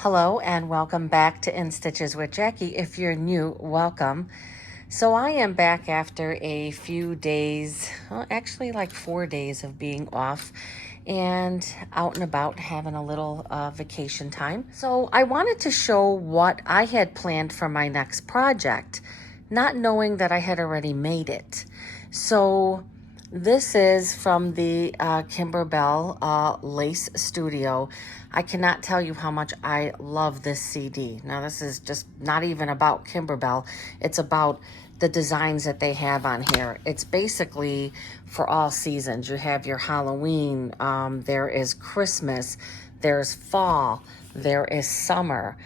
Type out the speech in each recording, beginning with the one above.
Hello and welcome back to In Stitches with Jackie. If you're new, welcome. So I am back after a few days, well, actually like 4 days of being off and out and about having a little vacation time. So I wanted to show what I had planned for my next project, not knowing that I had already made it. So this is from the Kimberbell Lace Studio. I cannot tell you how much I love this CD. Now, this is just not even about Kimberbell. It's about the designs that they have on here. It's basically for all seasons. You have your Halloween, there is Christmas, there's fall, there is summer.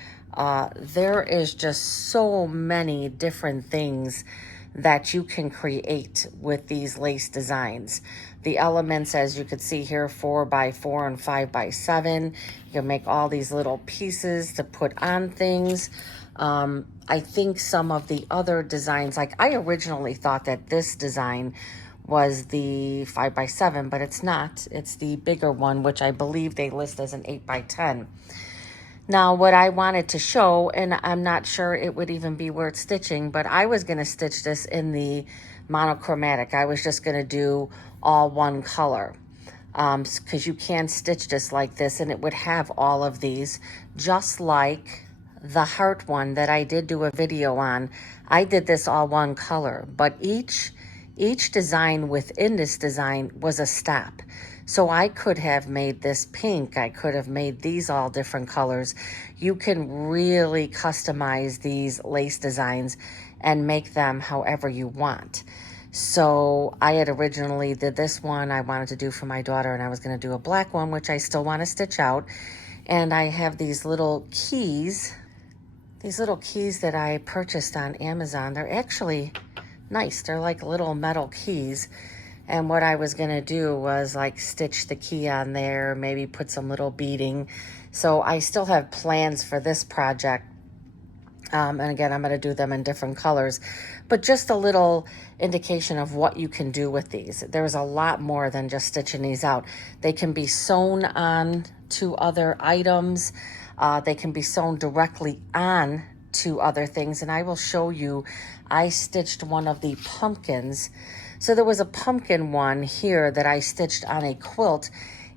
There is just so many different things that you can create with these lace designs. The elements, as you could see here, 4x4 and 5x7. You can make all these little pieces to put on things. I think some of the other designs, like I originally thought that this design was the 5x7, but it's not. It's the bigger one, which I believe they list as an 8x10. Now, what I wanted to show, and I'm not sure it would even be worth stitching, but I was going to stitch this in the monochromatic. I was just going to do all one color because you can stitch this like this, and it would have all of these, just like the heart one that I did do a video on. I did this all one color, but each design within this design was a step. So I could have made this pink. I could have made these all different colors. You can really customize these lace designs and make them however you want. So I had originally did this one I wanted to do for my daughter, and I was going to do a black one, which I still want to stitch out. And I have these little keys that I purchased on Amazon. They're actually nice. They're like little metal keys. And what I was going to do was like stitch the key on there, maybe put some little beading. So I still have plans for this project. And again, I'm going to do them in different colors. But just a little indication of what you can do with these. There's a lot more than just stitching these out. They can be sewn on to other items. They can be sewn directly on to other things. And I will show you, I stitched one of the pumpkins. So there was a pumpkin one here that I stitched on a quilt,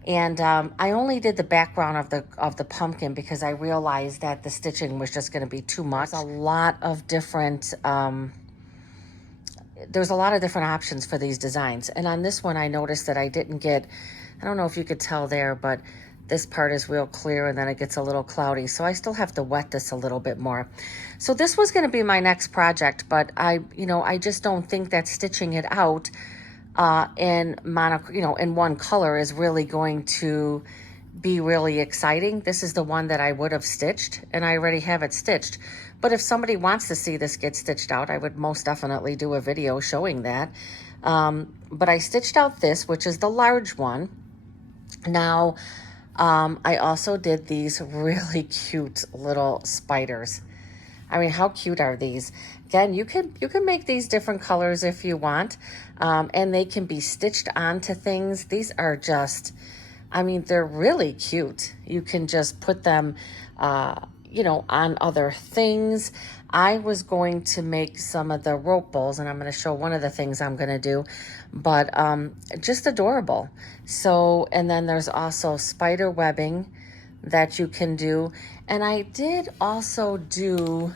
and I only did the background of the pumpkin because I realized that the stitching was just going to be too much. There's a lot of different options for these designs. And on this one, I noticed that I didn't get, I don't know if you could tell there, but this part is real clear and then it gets a little cloudy. So I still have to wet this a little bit more. So this was going to be my next project, but I just don't think that stitching it out in one color is really going to be really exciting. This is the one that I would have stitched, and I already have it stitched. But if somebody wants to see this get stitched out, I would most definitely do a video showing that. But I stitched out this, which is the large one. Now, I also did these really cute little spiders. I mean, how cute are these? Again, you can make these different colors if you want, and they can be stitched onto things. These are just, I mean, they're really cute. You can just put them, on other things. I was going to make some of the rope bowls, and I'm going to show one of the things I'm going to do, but just adorable. So, and then there's also spider webbing that you can do. And I did also do,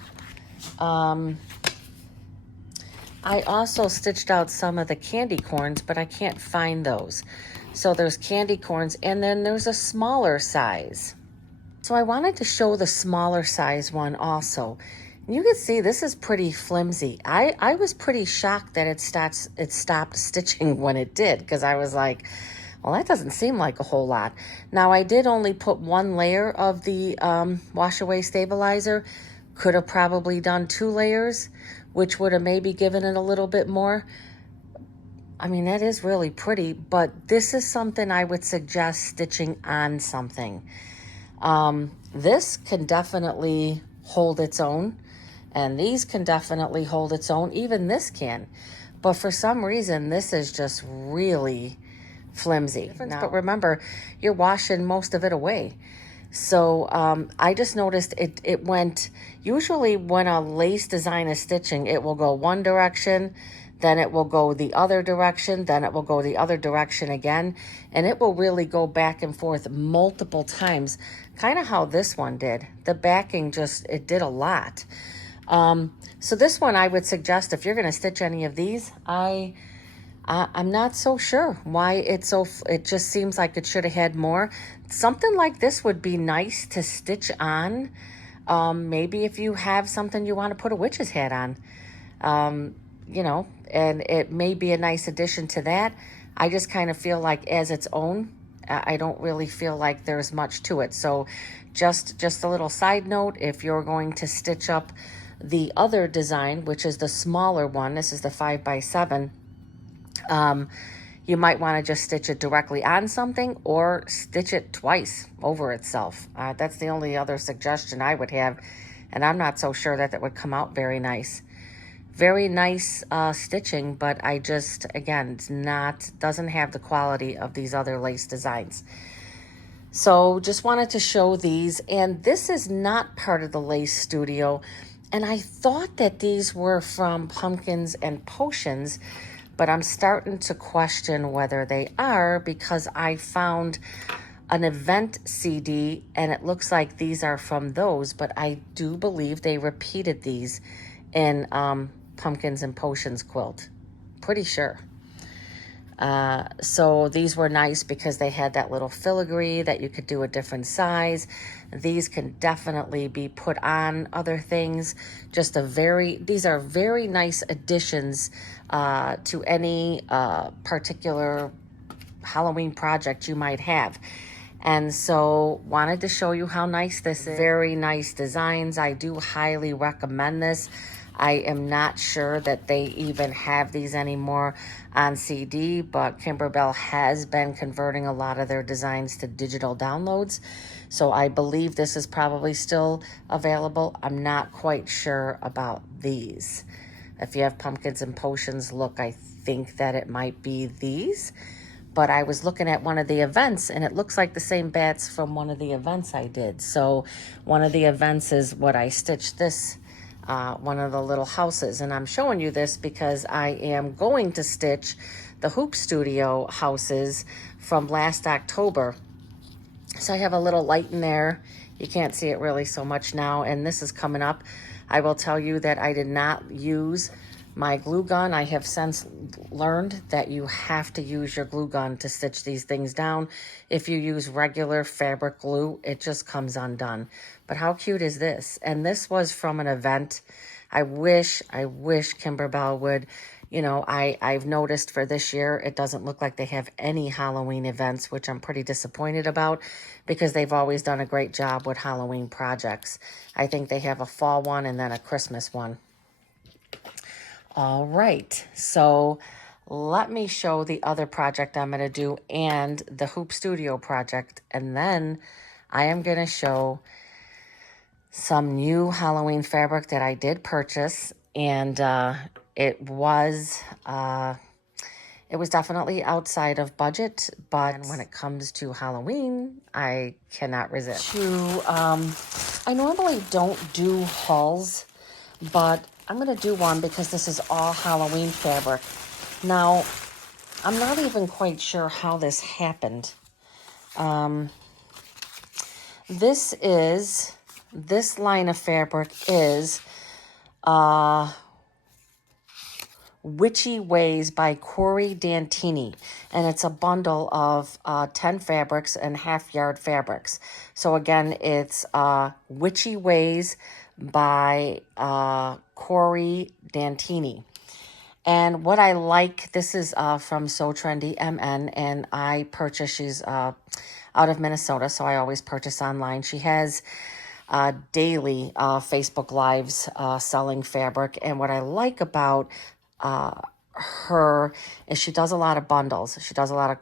I also stitched out some of the candy corns, but I can't find those. So there's candy corns, and then there's a smaller size. So I wanted to show the smaller size one also. You can see this is pretty flimsy. I was pretty shocked that it stopped stitching when it did, because I was like, well, that doesn't seem like a whole lot. Now, I did only put one layer of the wash away stabilizer. Could have probably done 2 layers, which would have maybe given it a little bit more. I mean, that is really pretty, but this is something I would suggest stitching on something. This can definitely hold its own, and these can definitely hold its own. Even this can. But for some reason, this is just really flimsy. But remember, you're washing most of it away. So I just noticed it went, usually when a lace design is stitching, it will go one direction, then it will go the other direction, then it will go the other direction again, and it will really go back and forth multiple times, kind of how this one did. The backing just, it did a lot. So this one I would suggest, if you're going to stitch any of these, I'm not so sure why it just seems like it should have had more. Something like this would be nice to stitch on. Maybe if you have something you want to put a witch's hat on, you know, and it may be a nice addition to that. I just kind of feel like as its own, I don't really feel like there's much to it. So just a little side note, if you're going to stitch up the other design, which is the smaller one, this is the 5x7, you might want to just stitch it directly on something or stitch it twice over itself. That's the only other suggestion I would have, and I'm not so sure that would come out very nice. Very nice stitching, but I just, again, it's not, doesn't have the quality of these other lace designs. So just wanted to show these, and this is not part of the Lace Studio, and I thought that these were from Pumpkins and Potions, but I'm starting to question whether they are, because I found an event CD and it looks like these are from those, but I do believe they repeated these in Pumpkins and Potions quilt. Pretty sure. So these were nice because they had that little filigree that you could do a different size. These can definitely be put on other things. These are very nice additions to any particular Halloween project you might have. And so wanted to show you how nice this is. Very nice designs. I do highly recommend this. I am not sure that they even have these anymore on CD, but Kimberbell has been converting a lot of their designs to digital downloads. So I believe this is probably still available. I'm not quite sure about these. If you have Pumpkins and Potions, look, I think that it might be these. But I was looking at one of the events, and it looks like the same bats from one of the events I did. So one of the events is what I stitched this, one of the little houses. And I'm showing you this because I am going to stitch the Hoop Studio houses from last October. So I have a little light in there. You can't see it really so much now, and this is coming up. I will tell you that I did not use my glue gun. I have since learned that you have to use your glue gun to stitch these things down. If you use regular fabric glue, it just comes undone. But how cute is this? And this was from an event. I wish Kimberbell would, you know, I've noticed for this year, it doesn't look like they have any Halloween events, which I'm pretty disappointed about because they've always done a great job with Halloween projects. I think they have a fall one and then a Christmas one. All right, so let me show the other project I'm going to do and the Hoop Studio project, and then I am going to show some new Halloween fabric that I did purchase, and it was definitely outside of budget, but when it comes to Halloween, I cannot resist. I normally don't do hauls, but I'm going to do one because this is all Halloween fabric. Now, I'm not even quite sure how this happened. This line of fabric is Witchy Ways by Corey Dantini, and it's a bundle of 10 fabrics and half-yard fabrics. So again, it's Witchy Ways by Corey Dantini. And what I like, this is from So Trendy MN, and I purchased, she's out of Minnesota, so I always purchase online. She has daily Facebook Lives selling fabric, and what I like about her is she does a lot of bundles. She does a lot of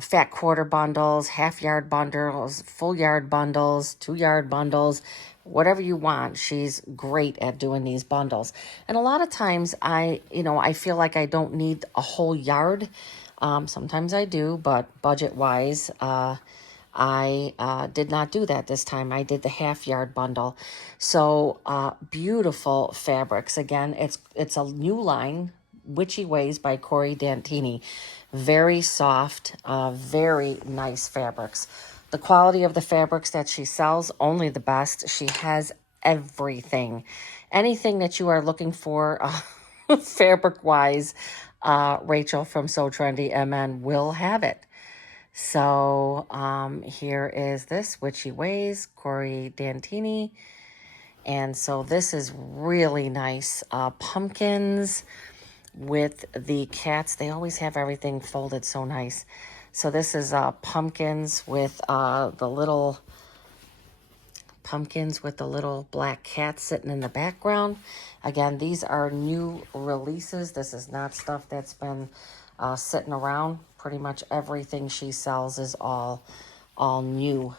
fat quarter bundles, half-yard bundles, full-yard bundles, 2-yard bundles, whatever you want. She's great at doing these bundles. And a lot of times I feel like I don't need a whole yard. Sometimes I do, but budget-wise, I did not do that this time. I did the half yard bundle. So beautiful fabrics. Again, it's a new line, Witchy Ways by Corey Dantini. Very soft, very nice fabrics. The quality of the fabrics that she sells, only the best. She has everything. Anything that you are looking for fabric-wise, Rachel from So Trendy MN will have it. So here is this, Witchy Ways, Corey Dantini. And so this is really nice. Pumpkins with the cats. They always have everything folded so nice. So this is pumpkins with the little black cat sitting in the background. Again, these are new releases. This is not stuff that's been sitting around. Pretty much everything she sells is all new.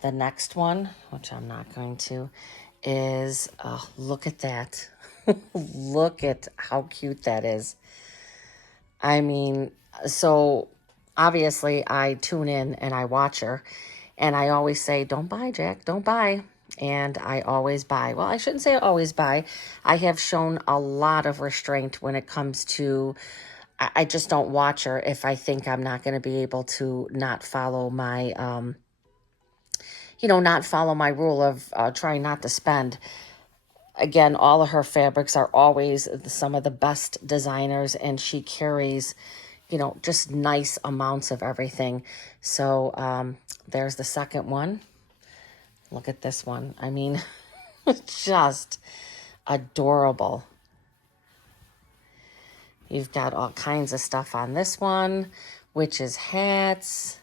The next one, which I'm not going to, is look at that. Look at how cute that is. I mean, so obviously I tune in and I watch her, and I always say, don't buy, Jack, don't buy. And I always buy. Well, I shouldn't say I always buy. I have shown a lot of restraint when it comes to, I just don't watch her if I think I'm not going to be able to not follow my, not follow my rule of trying not to spend. Again, all of her fabrics are always some of the best designers, and she carries, just nice amounts of everything. So there's the second one. Look at this one. I mean, just adorable. You've got all kinds of stuff on this one, witches' hats.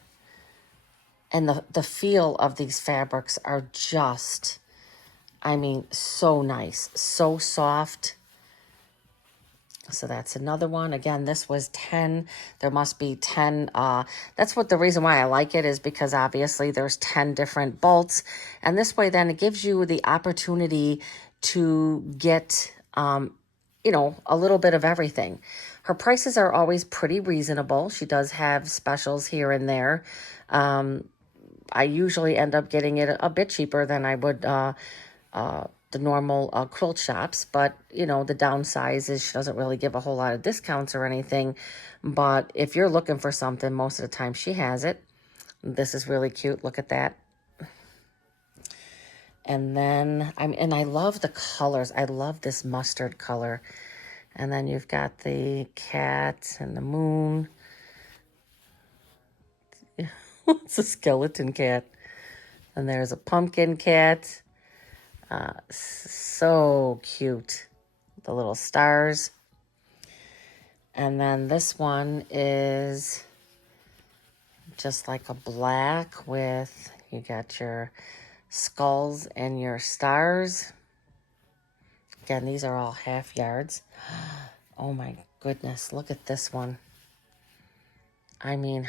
And the feel of these fabrics are just, I mean, so nice, so soft. So that's another one. Again, this was 10. There must be 10. That's what the reason why I like it is because obviously there's 10 different bolts. And this way then it gives you the opportunity to get, a little bit of everything. Her prices are always pretty reasonable. She does have specials here and there. I usually end up getting it a bit cheaper than I would the normal quilt shops, but the downside is she doesn't really give a whole lot of discounts or anything. But if you're looking for something, most of the time she has it. This is really cute. Look at that. And then I love the colors. I love this mustard color. And then you've got the cat and the moon. It's a skeleton cat. And there's a pumpkin cat. So cute. The little stars. And then this one is just like a black with, you got your skulls and your stars. Again, these are all half yards. Oh my goodness, look at this one. I mean,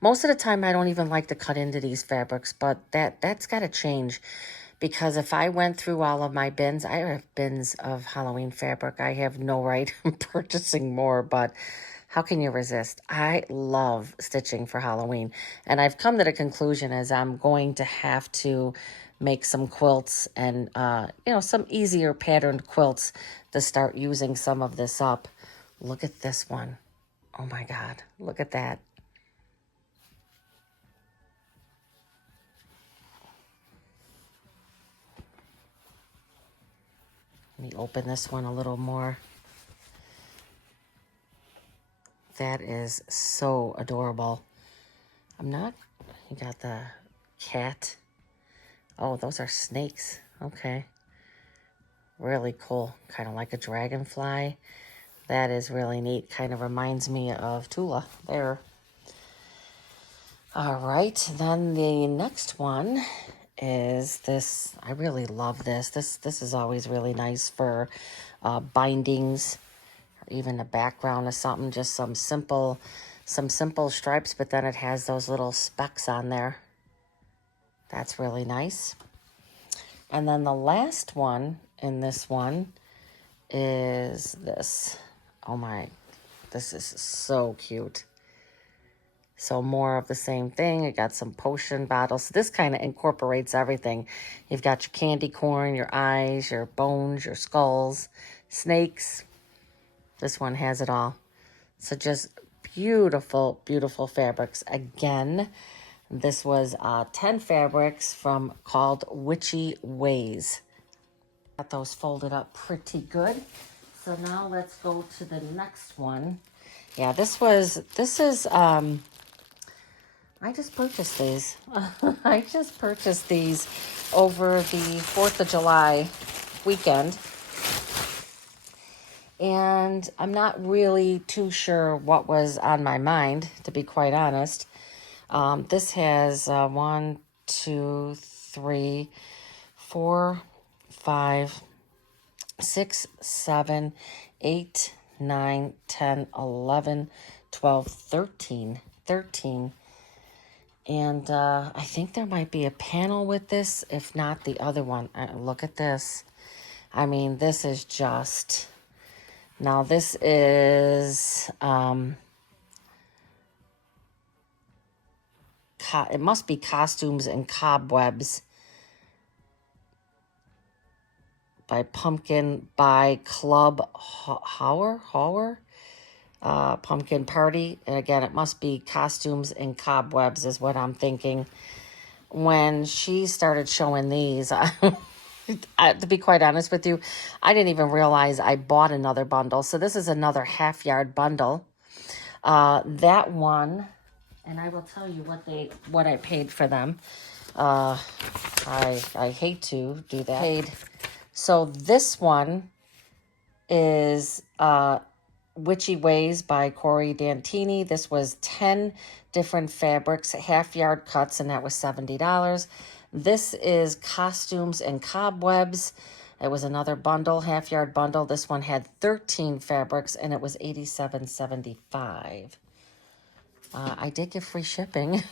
most of the time I don't even like to cut into these fabrics, but that's got to change. Because if I went through all of my bins, I have bins of Halloween fabric. I have no right in purchasing more, but how can you resist? I love stitching for Halloween. And I've come to the conclusion as I'm going to have to make some quilts and, some easier patterned quilts to start using some of this up. Look at this one. Oh my God, look at that. Let me open this one a little more. That is so adorable. You got the cat. Oh, those are snakes. Okay. Really cool. Kind of like a dragonfly. That is really neat. Kind of reminds me of Tula there. All right. Then the next one is this. I really love this. This is always really nice for bindings, or even the background of something. Just some simple stripes, but then it has those little specks on there. That's really nice. And then the last one in this one is this. Oh my, this is so cute. So more of the same thing. You got some potion bottles. So this kind of incorporates everything. You've got your candy corn, your eyes, your bones, your skulls, snakes. This one has it all. So just beautiful, beautiful fabrics. Again, this was 10 fabrics from called Witchy Ways. Got those folded up pretty good. So now let's go to the next one. Yeah, this is, I just purchased these. I just purchased these over the 4th of July weekend. And I'm not really too sure what was on my mind, to be quite honest. This has 1, 2, 3, 4, 5, 6, 7, 8, 9, 10, 11, 12, 13. And I think there might be a panel with this, if not the other one. Look at this. I mean, this is just... Now, this is... it must be Costumes and Cobwebs by Pumpkin by Club Hauer. Pumpkin Party. And again, it must be Costumes and Cobwebs is what I'm thinking. When she started showing these, to be quite honest with you, I didn't even realize I bought another bundle. So this is another half-yard bundle. That one, and I will tell you what I paid for them. I hate to do that. So this one is Witchy Ways by Corey Dantini. This was 10 different fabrics, half-yard cuts, and that was $70. This is Costumes and Cobwebs. It was another bundle, half-yard bundle. This one had 13 fabrics, and it was $87.75. I did get free shipping.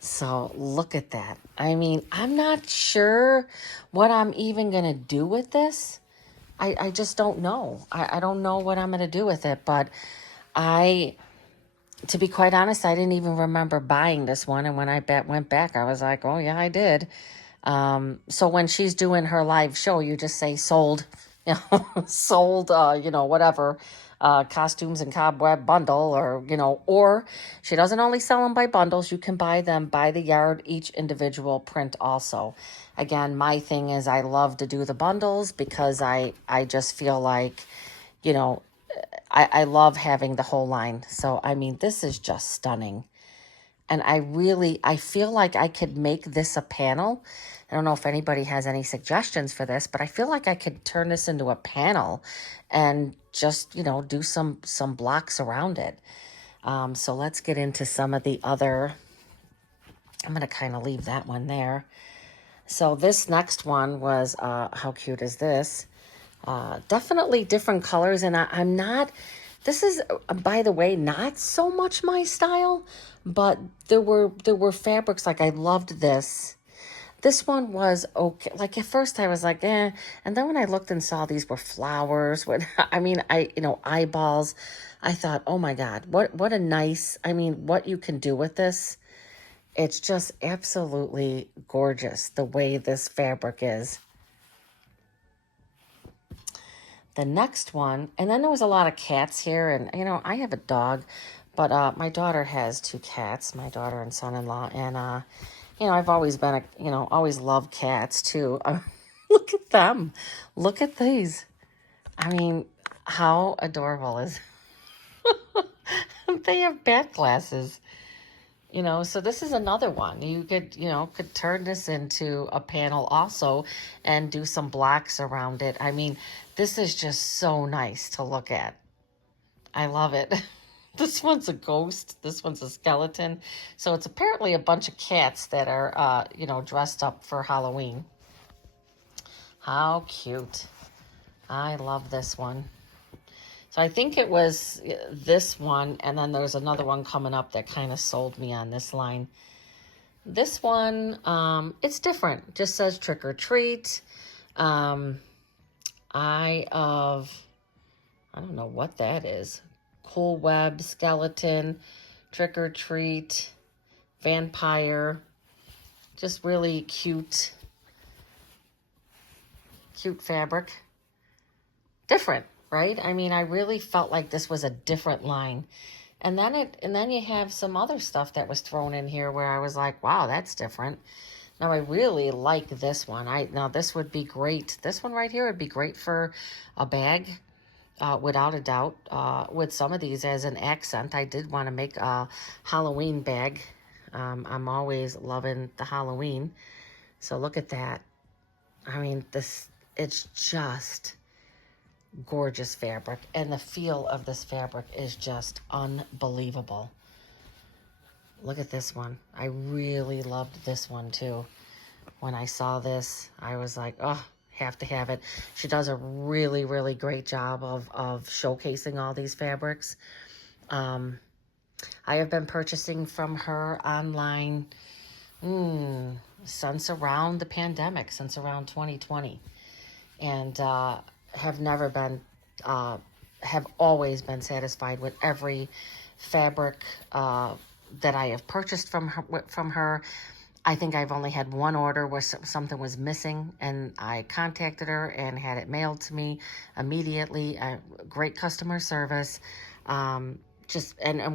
So look at that. I mean, I'm not sure what I'm even going to do with this. I just don't know. I don't know what I'm going to do with it. But to be quite honest, I didn't even remember buying this one. And when I went back, I was like, oh, yeah, I did. So when she's doing her live show, you just say sold, sold, whatever. Costumes and Cobweb bundle, or she doesn't only sell them by bundles. You can buy them by the yard, each individual print also. Again, my thing is I love to do the bundles because I just feel like, I love having the whole line. So, I mean, this is just stunning. And I feel like I could make this a panel. I don't know if anybody has any suggestions for this, but I feel like I could turn this into a panel and just, do some blocks around it. So let's get into some of the other. I'm going to kind of leave that one there. So this next one was, how cute is this? Definitely different colors. And I'm not, this is, by the way, not so much my style, but there were fabrics, like I loved this. This one was okay. Like at first I was like, eh. And then when I looked and saw these were flowers, eyeballs, I thought, oh my God, what a nice, what you can do with this. It's just absolutely gorgeous the way this fabric is. The next one, and then there was a lot of cats here, and I have a dog, but my daughter has 2 cats, my daughter and son-in-law, and I've always been always loved cats too. Look at them. Look at these. I mean, how adorable is they have bat glasses. So this is another one. You could turn this into a panel also and do some blocks around it. I mean, this is just so nice to look at. I love it. This one's a ghost. This one's a skeleton. So it's apparently a bunch of cats that are, dressed up for Halloween. How cute. I love this one. So I think it was this one, and then there's another one coming up that kind of sold me on this line. This one, it's different. Just says trick or treat. I don't know what that is. Cobwebs, skeleton, trick or treat, vampire. Just really cute fabric. Different, right? I mean, I really felt like this was a different line. And then you have some other stuff that was thrown in here where I was like, wow, that's different. Now I really like this one. Now this would be great. This one right here would be great for a bag, without a doubt. With some of these as an accent, I did want to make a Halloween bag. I'm always loving the Halloween. So look at that. I mean, it's just gorgeous fabric, and the feel of this fabric is just unbelievable. Look at this one. I really loved this one too. When I saw this, I was like, oh, have to have it. She does a really, really great job of showcasing all these fabrics. I have been purchasing from her online since around the pandemic, since around 2020. And have never been, have always been satisfied with every fabric that I have purchased from her. I think I've only had one order where something was missing, and I contacted her and had it mailed to me immediately. Great customer service. And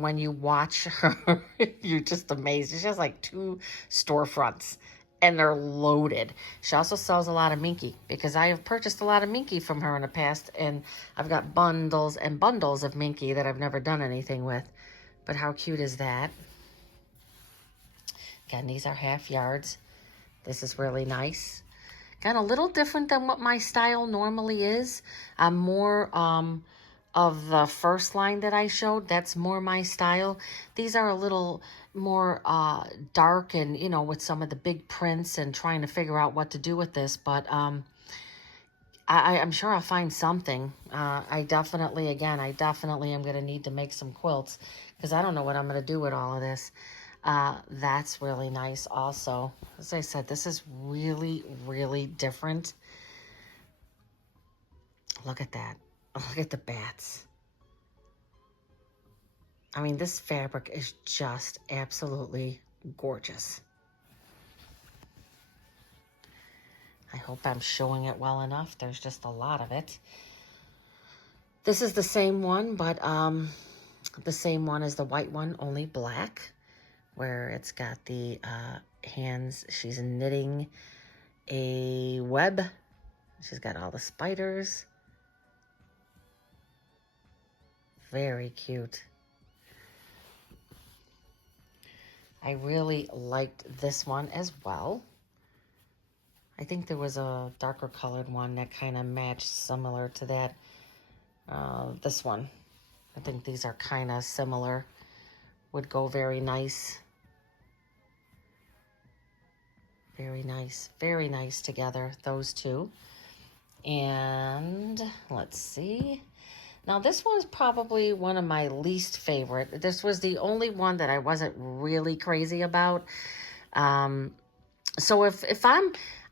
when you watch her, you're just amazed. She has like 2 storefronts, and they're loaded. She also sells a lot of Minky, because I have purchased a lot of Minky from her in the past, and I've got bundles and bundles of Minky that I've never done anything with. But how cute is that? Again, these are half yards. This is really nice. Kind of a little different than what my style normally is. I'm more of the first line that I showed. That's more my style. These are a little more dark and, you know, with some of the big prints, and trying to figure out what to do with this. But I'm sure I'll find something. I definitely am going to need to make some quilts, because I don't know what I'm going to do with all of this. That's really nice also. As I said, this is really, really different. Look at that. Look at the bats. I mean, this fabric is just absolutely gorgeous. I hope I'm showing it well enough. There's just a lot of it. This is the same one, but the same one as the white one, only black, where it's got the hands. She's knitting a web. She's got all the spiders. Very cute. I really liked this one as well. I think there was a darker colored one that kind of matched, similar to that. This one. I think these are kind of similar. Would go very nice. Very nice. Very nice together, those two. And let's see. Now, this one's probably one of my least favorite. This was the only one that I wasn't really crazy about. So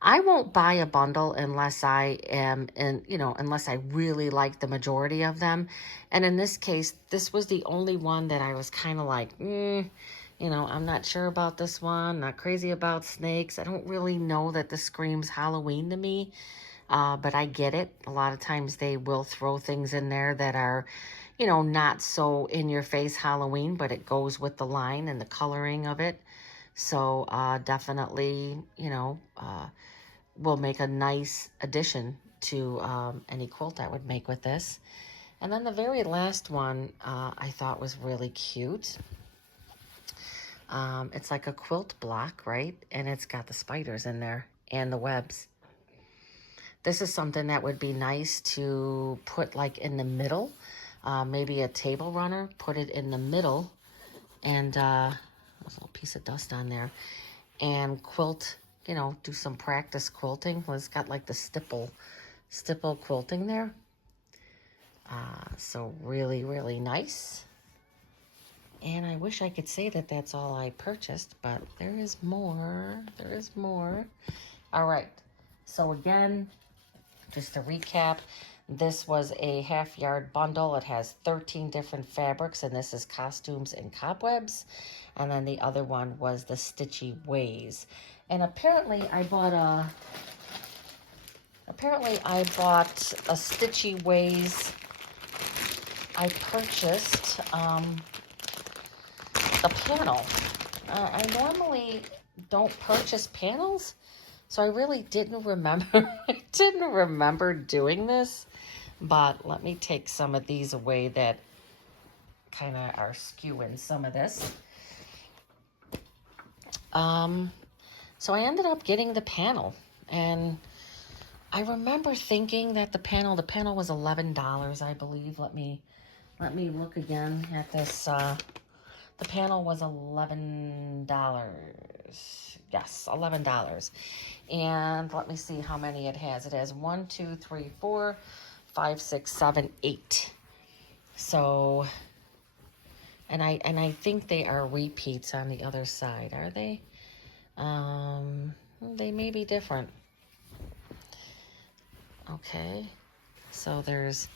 I won't buy a bundle unless I am, unless I really like the majority of them. And in this case, this was the only one that I was kind of like, I'm not sure about this one. Not crazy about snakes. I don't really know that this screams Halloween to me. But I get it. A lot of times they will throw things in there that are, not so in your face Halloween, but it goes with the line and the coloring of it. So definitely, will make a nice addition to any quilt I would make with this. And then the very last one I thought was really cute. It's like a quilt block, right? And it's got the spiders in there and the webs. This is something that would be nice to put like in the middle, maybe a table runner, put it in the middle, and there's a little piece of dust on there, and quilt, do some practice quilting. Well, it's got like the stipple quilting there. So really, really nice. And I wish I could say that that's all I purchased, but there is more. There is more. All right. So again, just to recap, This was a half-yard bundle. It has 13 different fabrics, and this is Costumes and Cobwebs. And then the other one was the Stitchy Ways. And apparently I bought a Stitchy Ways. I purchased the panel. I normally don't purchase panels, so I really didn't remember. I didn't remember doing this, but let me take some of these away that kind of are skewing some of this. So I ended up getting the panel, and I remember thinking that the panel was $11, I believe. Let me look again at this. The panel was $11. Yes, $11. And let me see how many it has. It has 1, 2, 3, 4, 5, 6, 7, 8. So, and I think they are repeats on the other side. Are they? They may be different. Okay. So there's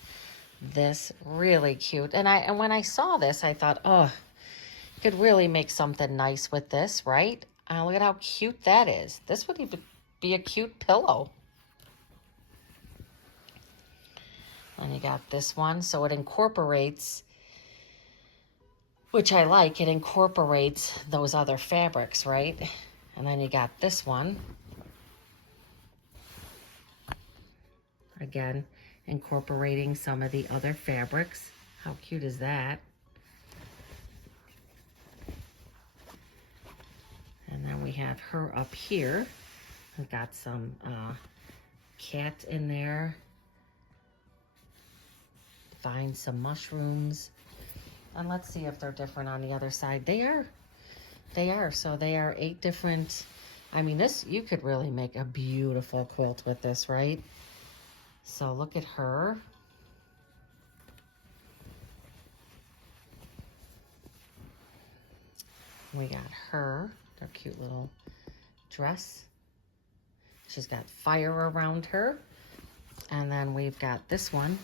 this really cute. And when I saw this, I thought, oh, could really make something nice with this, right? Look at how cute that is. This would even be a cute pillow. And you got this one. So it incorporates, which I like, it incorporates those other fabrics, right? And then you got this one. Again, incorporating some of the other fabrics. How cute is that? And then we have her up here. We've got some cat in there. Find some mushrooms. And let's see if they're different on the other side. They are. So they are 8 different. I mean, this, you could really make a beautiful quilt with this, right? So look at her. We got her. Her cute little dress. She's got fire around her. And then we've got this one.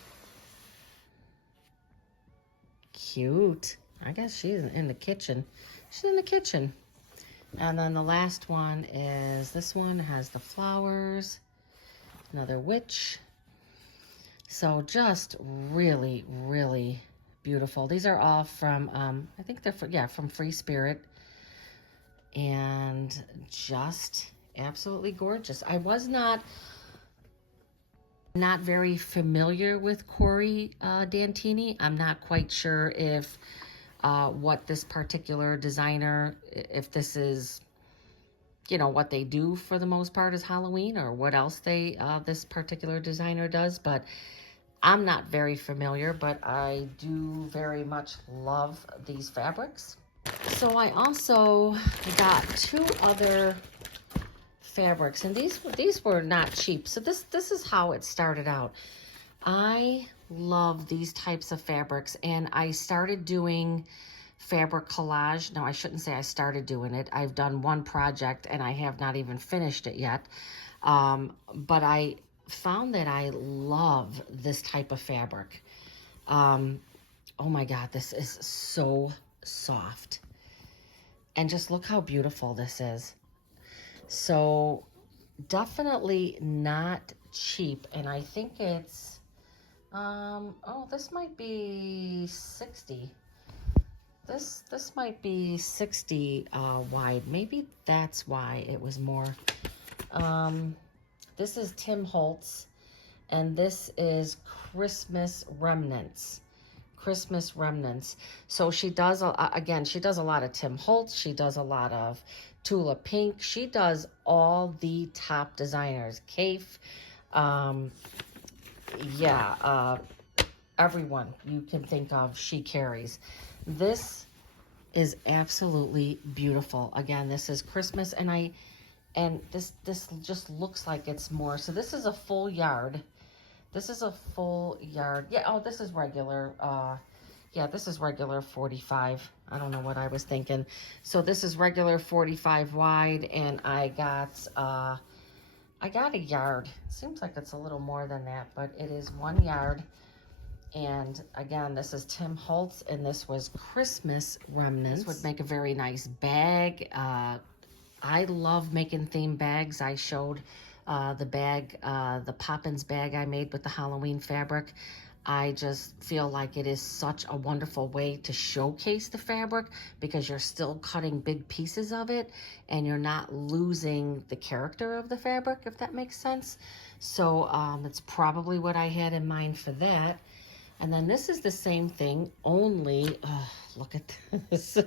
Cute. I guess she's in the kitchen. She's in the kitchen. And then the last one is, this one has the flowers. Another witch. So just really, really beautiful. These are all from, I think they're, from Free Spirit. And just absolutely gorgeous. I was not very familiar with Corey Dantini. I'm not quite sure if what this particular designer, if this is, you know, what they do for the most part is Halloween, or what else they this particular designer does, but I'm not very familiar, but I do very much love these fabrics. So I also got 2 other fabrics, and these were not cheap. So this is how it started out. I love these types of fabrics, and I started doing fabric collage. No, I shouldn't say I started doing it. I've done one project and I have not even finished it yet. But I found that I love this type of fabric. Oh my God, this is so soft. And just look how beautiful this is. So definitely not cheap. And I think it's, oh, this might be 60. This might be 60 wide. Maybe that's why it was more. This is Tim Holtz, and this is Christmas Remnants. Christmas Remnants. So she does, again, she does a lot of Tim Holtz. She does a lot of Tula Pink. She does all the top designers. Kafe, everyone you can think of, she carries. This is absolutely beautiful. Again, this is Christmas, and this just looks like it's more. So this is a full yard. This is a full yard. Yeah, oh, this is regular. Yeah, this is regular 45. I don't know what I was thinking. So this is regular 45 wide, and I I got a yard. Seems like it's a little more than that, but it is 1 yard. And again, this is Tim Holtz, and this was Christmas Remnants. This would make a very nice bag. I love making theme bags. I showed the bag, the Poppins bag I made with the Halloween fabric. I just feel like it is such a wonderful way to showcase the fabric because you're still cutting big pieces of it and you're not losing the character of the fabric, if that makes sense. So it's probably what I had in mind for that. And then this is the same thing, only, look at this,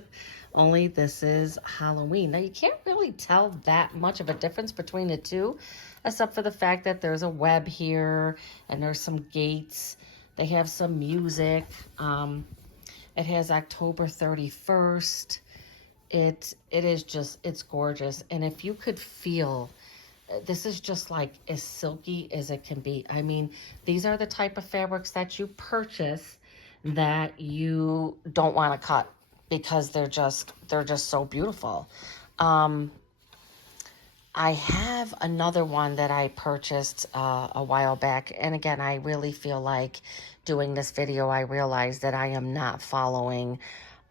only this is Halloween. Now you can't really tell that much of a difference between the two, except for the fact that there's a web here and there's some gates. They have some music. It has October 31st. It is just, it's gorgeous. And if you could feel, this is just like as silky as it can be. I mean, these are the type of fabrics that you purchase that you don't want to cut because they're just so beautiful. I have another one that I purchased a while back. And again, I really feel like doing this video, I realized that I am not following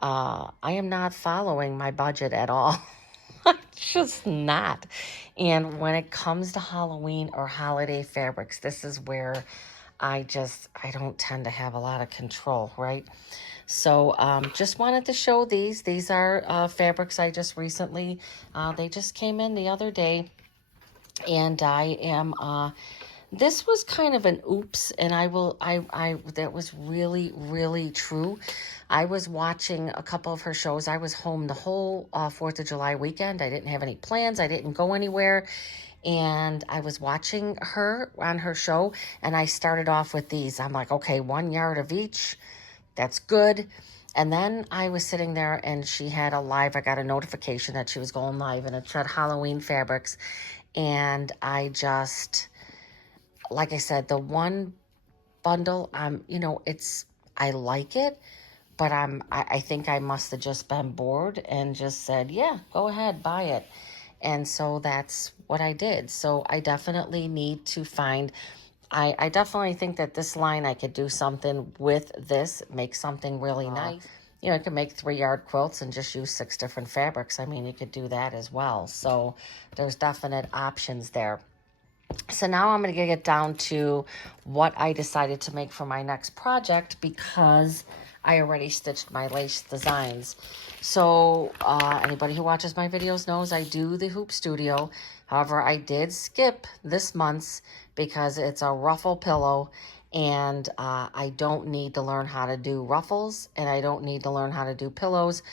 my budget at all. I'm just not. And when it comes to Halloween or holiday fabrics, this is where I don't tend to have a lot of control, right? So just wanted to show these. These are fabrics I just recently, they just came in the other day. And I am, this was kind of an oops, and that was really, really true. I was watching a couple of her shows. I was home the whole 4th of July weekend. I didn't have any plans. I didn't go anywhere. And I was watching her on her show, and I started off with these. I'm like, okay, 1 yard of each. That's good. And then I was sitting there, and she had a live. I got a notification that she was going live, and it said Halloween fabrics. And I just, like I said, the one bundle, I like it, but I think I must have just been bored and just said, yeah, go ahead, buy it. And so that's what I did. So I definitely need to find, I definitely think that this line, I could do something with this, make something really nice. You know, you can make 3 yard quilts and just use 6 different fabrics. I mean, you could do that as well. So there's definite options there. So now I'm going to get down to what I decided to make for my next project because I already stitched my lace designs. So anybody who watches my videos knows I do the Hoop Studio. However, I did skip this month's because it's a ruffle pillow. And I don't need to learn how to do ruffles, and I don't need to learn how to do pillows.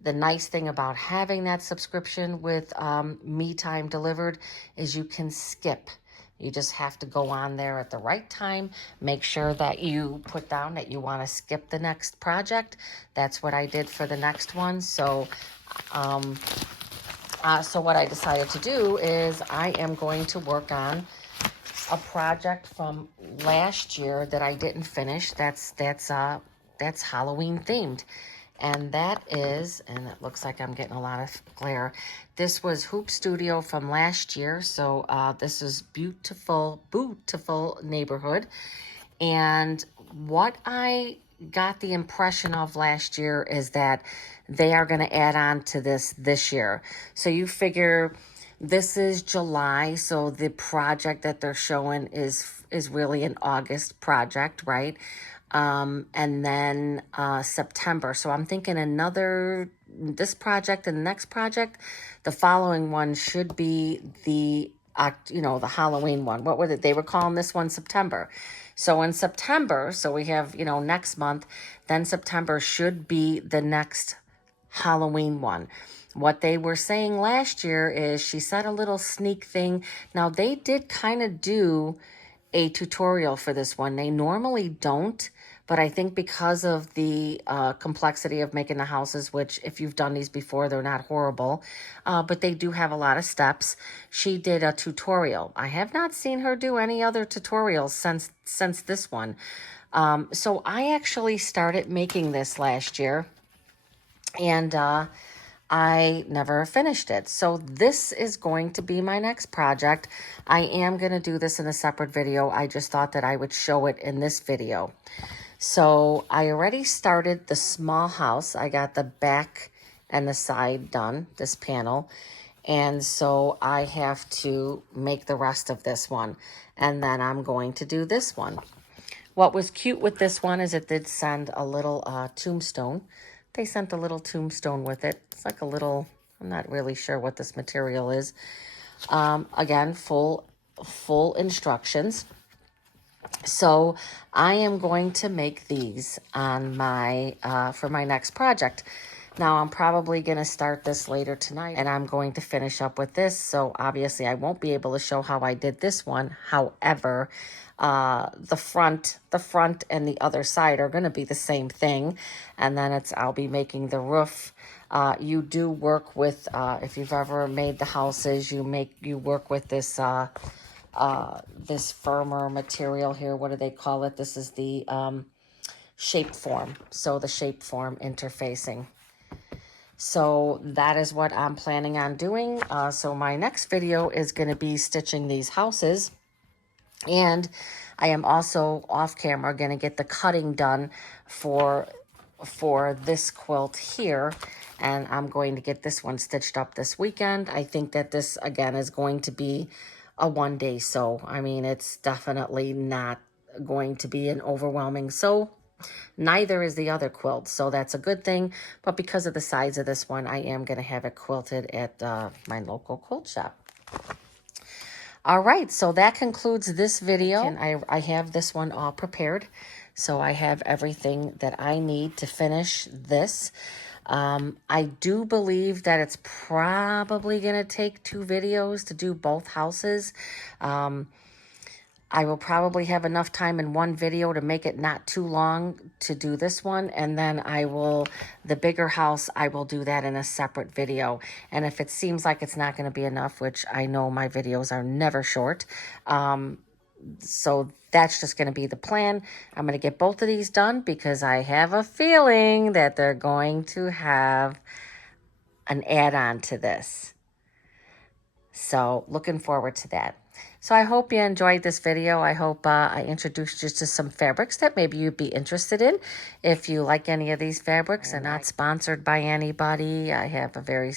The nice thing about having that subscription with Me Time Delivered is you can skip. You just have to go on there at the right time. Make sure that you put down that you want to skip the next project. That's what I did for the next one. So, so what I decided to do is I am going to work on a project from last year that I didn't finish. That's Halloween themed. And that is, and it looks like I'm getting a lot of glare. This was Hoop Studio from last year. So this is Beautiful Neighborhood. And what I got the impression of last year is that they are going to add on to this year. So you figure this is July, so the project that they're showing is really an August project, right? And then September. So I'm thinking this project and the next project, the following one should be the Halloween one. What were they were calling this one September. So in September, so we have, next month, then September should be the next Halloween one. What they were saying last year is she said a little sneak thing. Now, they did kind of do a tutorial for this one. They normally don't, but I think because of the complexity of making the houses, which if you've done these before, they're not horrible, but they do have a lot of steps. She did a tutorial. I have not seen her do any other tutorials since this one. So I actually started making this last year, and I never finished it. So this is going to be my next project. I am going to do this in a separate video. I just thought that I would show it in this video. So I already started the small house. I got the back and the side done, this panel. And so I have to make the rest of this one. And then I'm going to do this one. What was cute with this one is it did send a little tombstone. They sent a little tombstone with it. It's like a little, I'm not really sure what this material is. Again, full instructions. So I am going to make these on my for my next project. Now I'm probably going to start this later tonight and I'm going to finish up with this. So obviously I won't be able to show how I did this one. However, the front and the other side are going to be the same thing. And then I'll be making the roof. You do work with, if you've ever made the houses, you work with this, this firmer material here. What do they call it? This is the, shape form. So the shape form interfacing. So that is what I'm planning on doing. So my next video is going to be stitching these houses. And I am also off camera going to get the cutting done for this quilt here. And I'm going to get this one stitched up this weekend. I think that this, again, is going to be a one-day sew. I mean, it's definitely not going to be an overwhelming sew. Neither is the other quilt, so that's a good thing. But because of the size of this one, I am going to have it quilted at my local quilt shop. All right, so that concludes this video. And I have this one all prepared. So I have everything that I need to finish this. I do believe that it's probably going to take 2 videos to do both houses. I will probably have enough time in one video to make it not too long to do this one. And then the bigger house, I will do that in a separate video. And if it seems like it's not going to be enough, which I know my videos are never short, so that's just going to be the plan. I'm going to get both of these done because I have a feeling that they're going to have an add-on to this. So looking forward to that. So I hope you enjoyed this video. I hope I introduced you to some fabrics that maybe you'd be interested in. If you like any of these fabrics, and not sponsored by anybody. I have a very,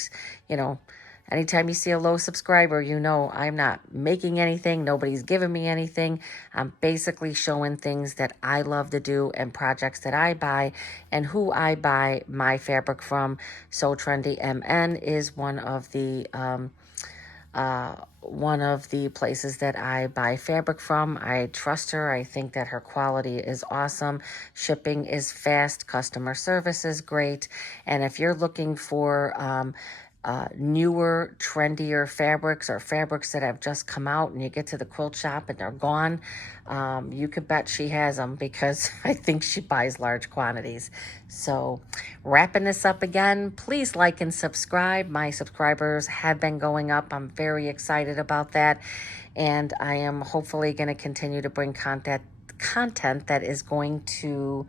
anytime you see a low subscriber, I'm not making anything. Nobody's giving me anything. I'm basically showing things that I love to do and projects that I buy and who I buy my fabric from. So Trendy MN is one of the places that I buy fabric from. I trust her. I think that her quality is awesome. Shipping is fast. Customer service is great. And if you're looking for newer, trendier fabrics or fabrics that have just come out and you get to the quilt shop and they're gone, you could bet she has them because I think she buys large quantities. So wrapping this up again, please like and subscribe. My subscribers have been going up. I'm very excited about that. And I am hopefully going to continue to bring content that is going to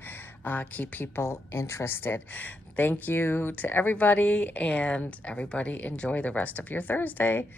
keep people interested. Thank you to everybody, and everybody enjoy the rest of your Thursday.